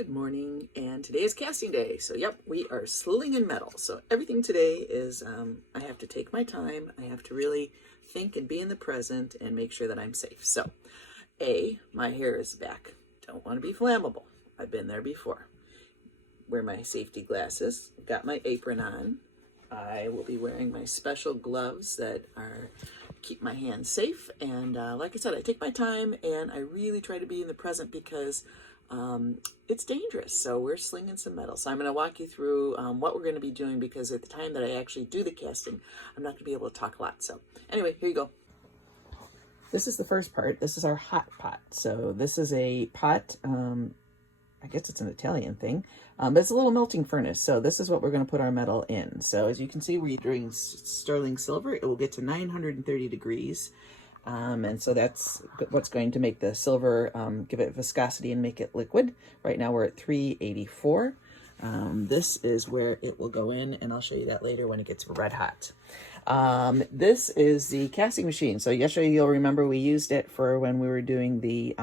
Good morning, and today is casting day. So yep, we are slinging metal. So everything today is, I have to take my time. I have to really think and be in the present and make sure that I'm safe. So my hair is back. Don't want to be flammable. I've been there before. Wear my safety glasses. Got my apron on. I will be wearing my special gloves that keep my hands safe. And like I said, I take my time and I really try to be in the present because it's dangerous. So we're slinging some metal. So I'm going to walk you through what we're going to be doing, because at the time that I actually do the casting, I'm not going to be able to talk a lot. So anyway, here you go. This is the first part. This is our hot pot. So this is a pot, I guess it's an Italian thing, but it's a little melting furnace. So this is what we're going to put our metal in. So as you can see, we're doing sterling silver. It will get to 930 degrees. And so that's what's going to make the silver, give it viscosity and make it liquid. Right now we're at 384. This is where it will go in, and I'll show you that later when it gets red hot. This is the casting machine. So yesterday, you'll remember we used it for when we were doing the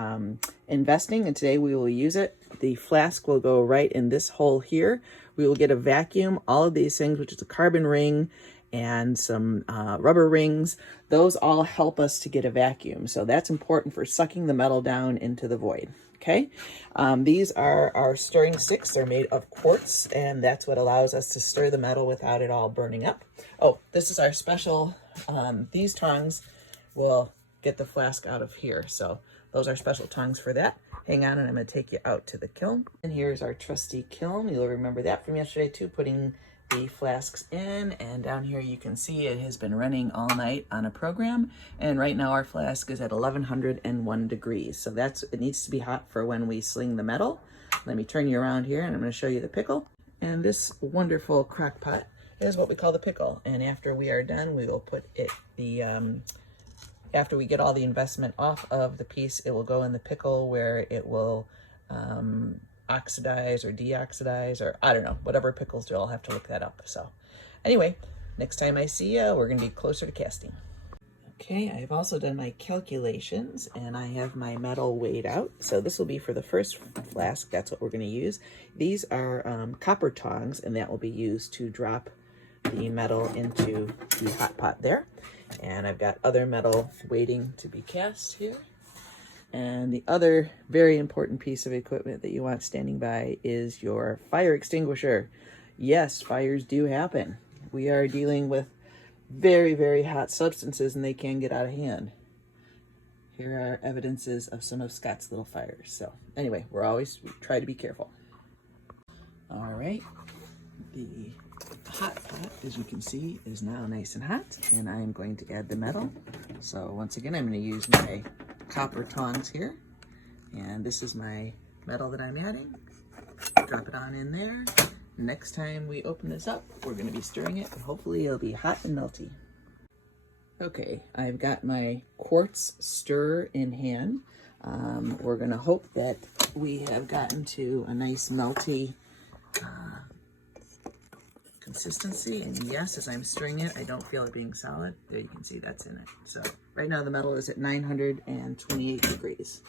investing, and today we will use it. The flask will go right in this hole here. We will get a vacuum, all of these things, which is a carbon ring and some rubber rings. Those all help us to get a vacuum. So that's important for sucking the metal down into the void. Okay, these are our stirring sticks. They're made of quartz, and that's what allows us to stir the metal without it all burning up. Oh, this is our special, these tongs will get the flask out of here. So those are special tongs for that. Hang on, and I'm going to take you out to the kiln. And here's our trusty kiln. You'll remember that from yesterday too, putting the flasks in, and down here you can see it has been running all night on a program, and right now our flask is at 1101 degrees. So it needs to be hot for when we sling the metal. Let me turn you around here, and I'm going to show you the pickle. And this wonderful crock pot is what we call the pickle, and after we are done, we will put it after we get all the investment off of the piece, it will go in the pickle where it will oxidize or deoxidize, or I don't know, whatever pickles do. I'll have to look that up. So anyway, next time I see you, we're going to be closer to casting. Okay, I've also done my calculations, and I have my metal weighed out. So this will be for the first flask. That's what we're going to use. These are copper tongs, and that will be used to drop the metal into the hot pot there. And I've got other metal waiting to be cast here. And the other very important piece of equipment that you want standing by is your fire extinguisher. Yes, fires do happen. We are dealing with very, very hot substances, and they can get out of hand. Here are evidences of some of Scott's little fires. So anyway, we try to be careful. All right, the hot pot, as you can see, is now nice and hot, and I am going to add the metal. So once again, I'm going to use my copper tongs here, and this is my metal that I'm adding. Drop it on in there. Next time we open this up, we're going to be stirring it, and hopefully it'll be hot and melty. Okay, I've got my quartz stirrer in hand. We're going to hope that we have gotten to a nice melty consistency, and yes, as I'm stirring it, I don't feel it being solid. There you can see that's in it. So right now the metal is at 928 degrees.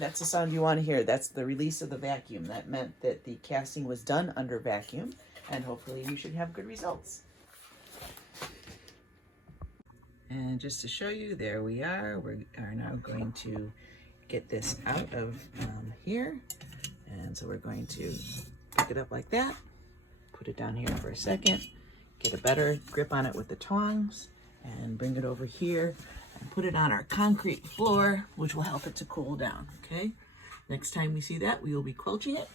That's the sound you want to hear. That's the release of the vacuum. That meant that the casting was done under vacuum, and hopefully you should have good results. And just to show you, there we are. We are now going to get this out of here. And so we're going to pick it up like that, put it down here for a second, get a better grip on it with the tongs, and bring it over here and put it on our concrete floor, which will help it to cool down, okay? Next time we see that, we will be quilching it.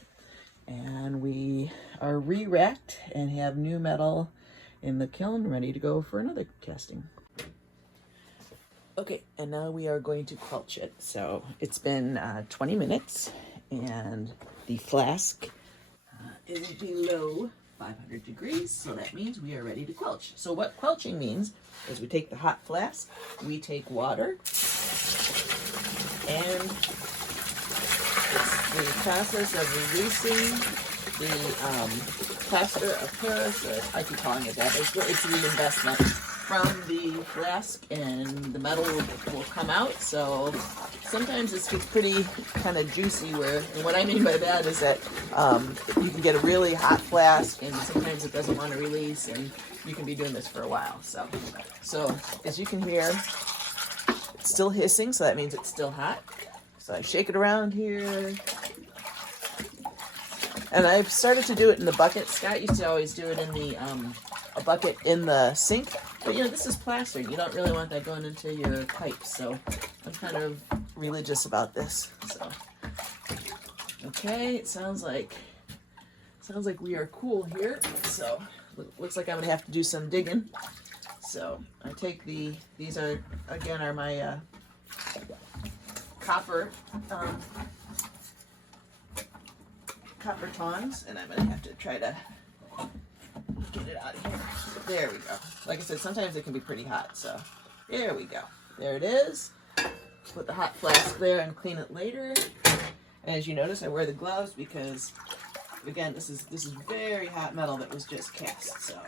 And we are re-racked and have new metal in the kiln ready to go for another casting. Okay, and now we are going to quilch it. So it's been 20 minutes and the flask is below 500 degrees, so that means we are ready to quilch. So what quilching means is we take the hot flask, we take water, and it's the process of releasing the plaster of Paris, or I keep calling it that, it's the investment from the flask, and the metal will come out. So sometimes this gets pretty kind of juicy, and what I mean by that is that you can get a really hot flask and sometimes it doesn't want to release, and you can be doing this for a while. So as you can hear, it's still hissing, so that means it's still hot. So I shake it around here. And I've started to do it in the bucket. Scott used to always do it in the a bucket in the sink. But you know, this is plaster. You don't really want that going into your pipes. So I'm kind of religious about this. So okay, it sounds like we are cool here. So looks like I'm gonna have to do some digging. So I take these are my copper tongs, and I'm gonna have to try to get it out of here. There we go. Like I said, sometimes it can be pretty hot, so there we go. There it is. Put the hot flask there and clean it later. And as you notice, I wear the gloves because, again, this is very hot metal that was just cast. So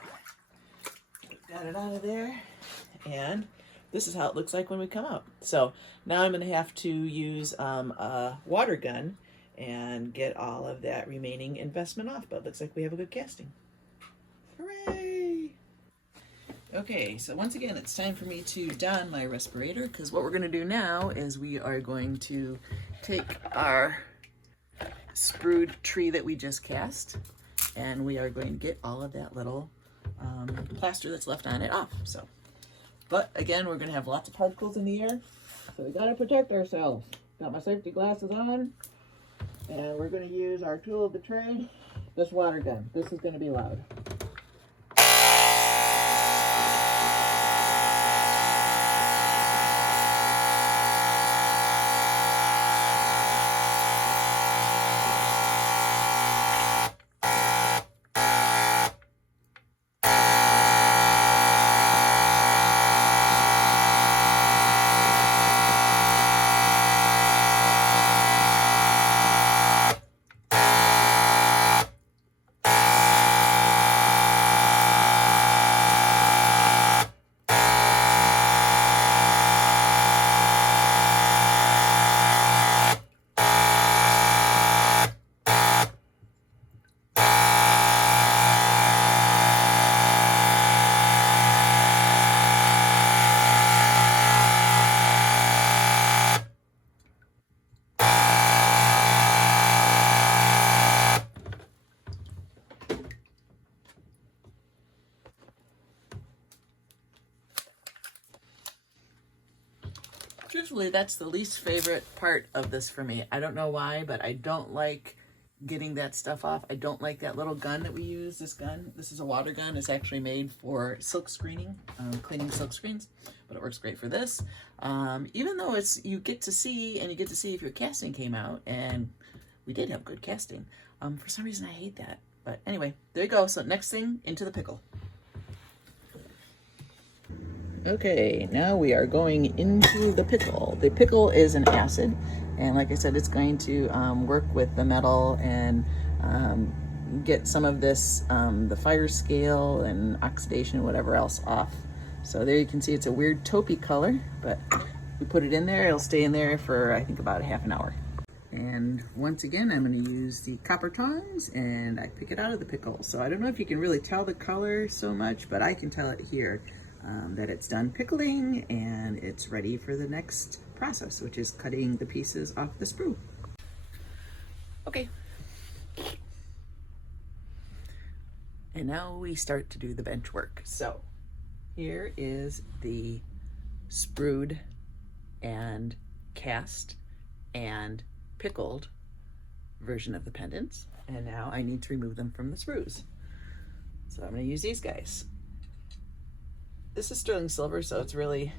got it out of there, and this is how it looks like when we come out. So now I'm going to have to use a water gun and get all of that remaining investment off. But it looks like we have a good casting. Hooray! Okay, so once again, it's time for me to don my respirator, because what we're going to do now is we are going to take our sprued tree that we just cast, and we are going to get all of that little plaster that's left on it off. So, but again, we're going to have lots of particles in the air, so we got to protect ourselves. Got my safety glasses on, and we're going to use our tool of the trade, this water gun. This is going to be loud. Truthfully, that's the least favorite part of this for me. I don't know why, but I don't like getting that stuff off. I don't like that little gun that we use. This gun, this is a water gun. It's actually made for silk screening, cleaning silk screens, but it works great for this. Even though you get to see if your casting came out, and we did have good casting. For some reason, I hate that. But anyway, there you go. So next thing, into the pickle. Okay, now we are going into the pickle. The pickle is an acid, and like I said, it's going to work with the metal and get some of this, the fire scale and oxidation, whatever else off. So there you can see it's a weird taupey color, but we put it in there, it'll stay in there for I think about a half an hour. And once again, I'm going to use the copper tongs and I pick it out of the pickle. So I don't know if you can really tell the color so much, but I can tell it here that it's done pickling and it's ready for the next process, which is cutting the pieces off the sprue. Okay. And now we start to do the bench work. So here is the sprued and cast and pickled version of the pendants. And now I need to remove them from the sprues. So I'm going to use these guys. This is sterling silver, so it's really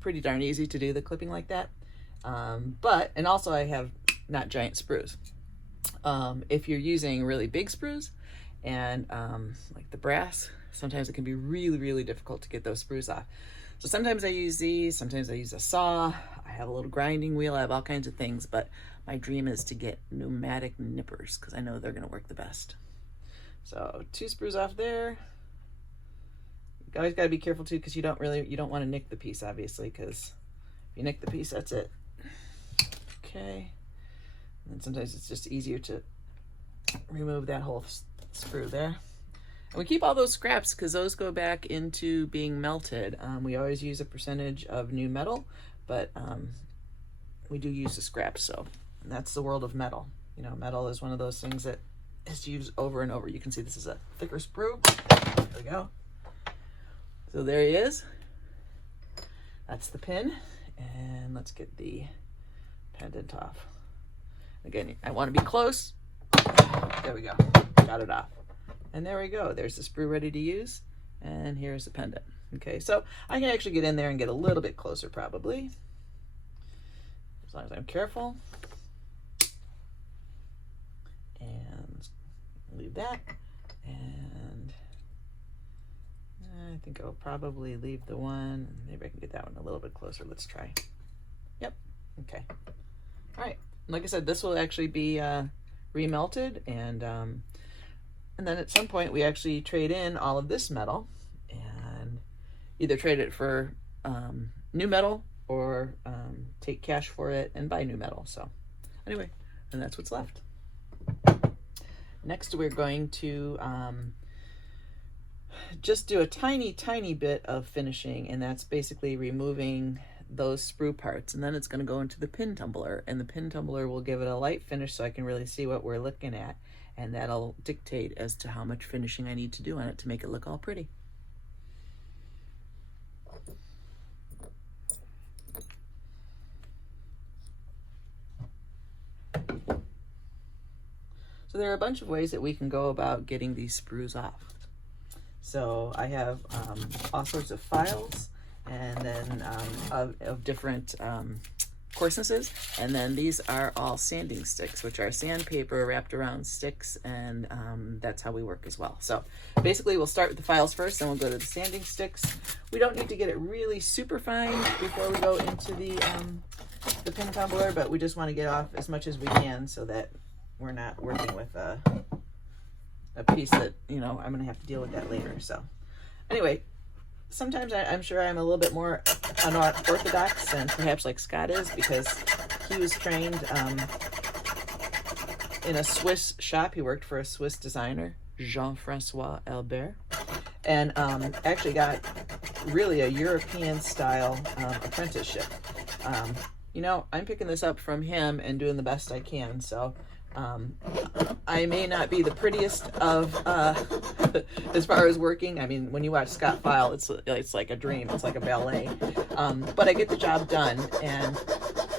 pretty darn easy to do the clipping like that. And also I have not giant sprues. If you're using really big sprues and like the brass, sometimes it can be really, really difficult to get those sprues off. So sometimes I use these, sometimes I use a saw, I have a little grinding wheel, I have all kinds of things, but my dream is to get pneumatic nippers because I know they're gonna work the best. So 2 sprues off there. You always gotta be careful too because you don't want to nick the piece, obviously, because if you nick the piece, that's it. Okay. And sometimes it's just easier to remove that whole sprue there. And we keep all those scraps because those go back into being melted. We always use a percentage of new metal, but we do use the scraps. So and that's the world of metal. You know, metal is one of those things that is used over and over. You can see this is a thicker sprue. There we go. So there he is. That's the pin. And let's get the pendant off. Again, I want to be close. There we go. Got it off. And there we go. There's the sprue ready to use. And here's the pendant. Okay, so I can actually get in there and get a little bit closer probably. As long as I'm careful. And leave that. And I think I'll probably leave the one. Maybe I can get that one a little bit closer. Let's try. Yep. Okay. All right. Like I said, this will actually be remelted, and then at some point we actually trade in all of this metal and either trade it for new metal or take cash for it and buy new metal. So anyway, and that's what's left. Next, we're going to just do a tiny bit of finishing, and that's basically removing those sprue parts, and then it's going to go into the pin tumbler, and the pin tumbler will give it a light finish so I can really see what we're looking at, and that'll dictate as to how much finishing I need to do on it to make it look all pretty. So there are a bunch of ways that we can go about getting these sprues off. So I have all sorts of files, and then of different coarsenesses, and then these are all sanding sticks, which are sandpaper wrapped around sticks, and that's how we work as well. So basically we'll start with the files first, then we'll go to the sanding sticks. We don't need to get it really super fine before we go into the pin tumbler, but we just want to get off as much as we can so that we're not working with a piece that, you know, I'm going to have to deal with that later. So anyway, sometimes I'm sure I'm a little bit more unorthodox than perhaps like Scott is, because he was trained in a Swiss shop. He worked for a Swiss designer, Jean-Francois Albert, and actually got really a European style apprenticeship. You know, I'm picking this up from him and doing the best I can. So I may not be the prettiest of as far as working. I mean, when you watch Scott file, it's like a dream. It's like a ballet. But I get the job done, and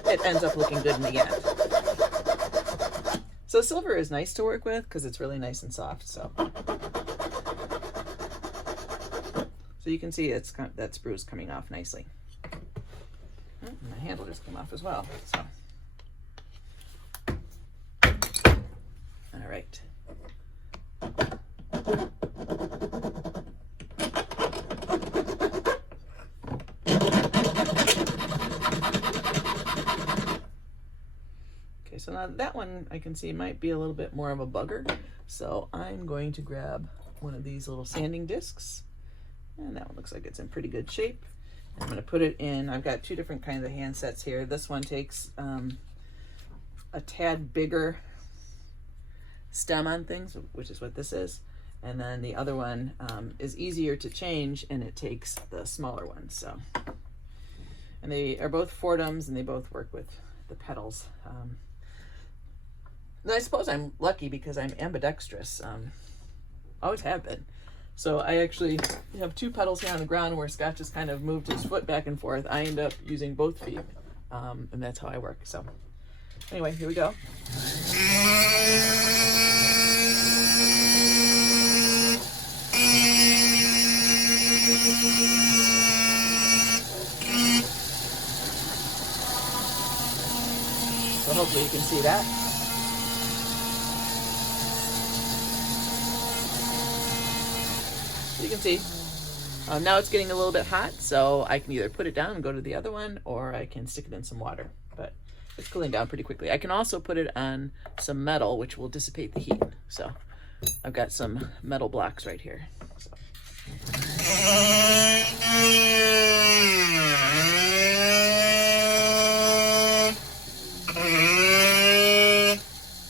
it ends up looking good in the end. So silver is nice to work with because it's really nice and soft. So you can see that sprue is coming off nicely. And the handle just came off as well. So. All right. Okay, so now that one I can see might be a little bit more of a bugger. So I'm going to grab one of these little sanding discs, and that one looks like it's in pretty good shape. I'm going to put it in. I've got 2 different kinds of hand sets here. This one takes a tad bigger stem on things, which is what this is. And then the other one is easier to change, and it takes the smaller one. So, and they are both Fordhams, and they both work with the pedals. And I suppose I'm lucky because I'm ambidextrous. Always have been. So I actually have two pedals here on the ground where Scott just kind of moved his foot back and forth. I end up using both feet, and that's how I work. So anyway, here we go. So hopefully you can see that. You can see now it's getting a little bit hot, so I can either put it down and go to the other one, or I can stick it in some water, but it's cooling down pretty quickly. I can also put it on some metal, which will dissipate the heat. So I've got some metal blocks right here. So.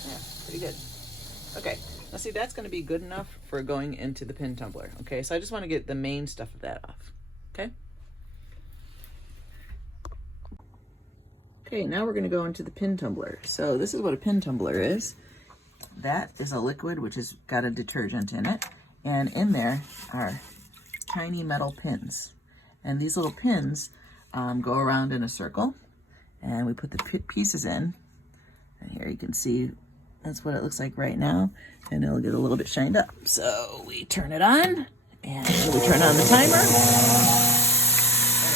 Yeah, pretty good. Okay. Now see, that's going to be good enough for going into the pin tumbler. Okay, so I just want to get the main stuff of that off. Okay. Okay, now we're going to go into the pin tumbler. So this is what a pin tumbler is. That is a liquid which has got a detergent in it. And in there are tiny metal pins. And these little pins go around in a circle. And we put the pieces in. And here you can see that's what it looks like right now, and it'll get a little bit shined up. So we turn it on, and we turn on the timer, and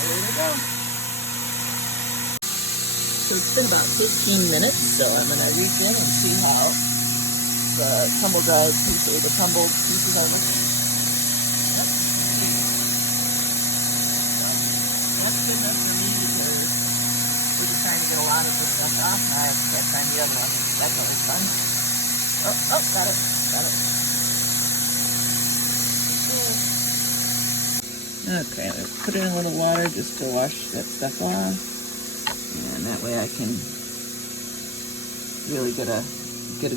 there we go. So it's been about 15 minutes, so I'm going to reach in and see how the tumbled pieces are looking. That's good enough for me because we're just trying to get a lot of this stuff off, and I have to find the other one. That's always fun. Oh, got it. Okay, let's put it in a little water just to wash that stuff off. And that way I can really get a good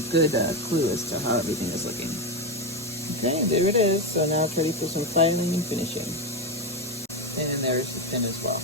clue as to how everything is looking. Okay, there it is. So now it's ready for some filing and finishing. And there's the pin as well.